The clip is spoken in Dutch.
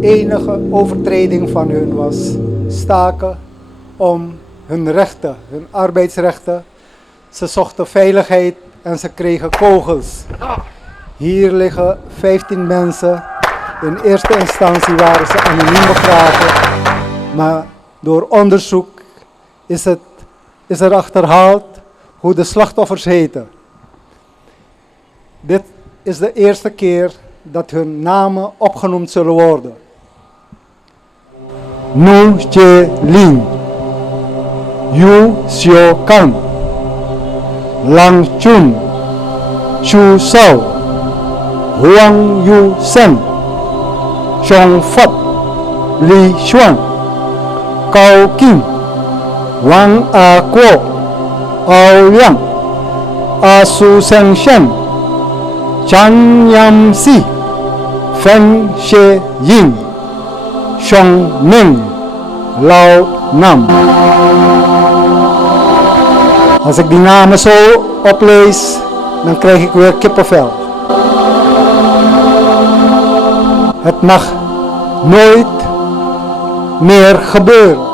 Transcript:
enige overtreding van hun was staken om hun rechten, hun arbeidsrechten. Ze zochten veiligheid en ze kregen kogels. Hier liggen 15 mensen. In eerste instantie waren ze anoniem begraven, maar door onderzoek is er achterhaald hoe de slachtoffers heten. Dit is de eerste keer dat hun namen opgenoemd zullen worden. Nu Je Lin, Yu Xiao Kan, Lang Chun, Chu Sao, Huang Yu Sen, Chong Fat, Li Xuan, Cao Kim, Wang A Guo, Ao Liang, A Su Seng Shen, Chan Yam Si, Feng Xie Ying, Xiong Ming, Lao Nam. Als ik die namen zo oplees, dan krijg ik weer kippenvel. Het mag nooit meer gebeuren.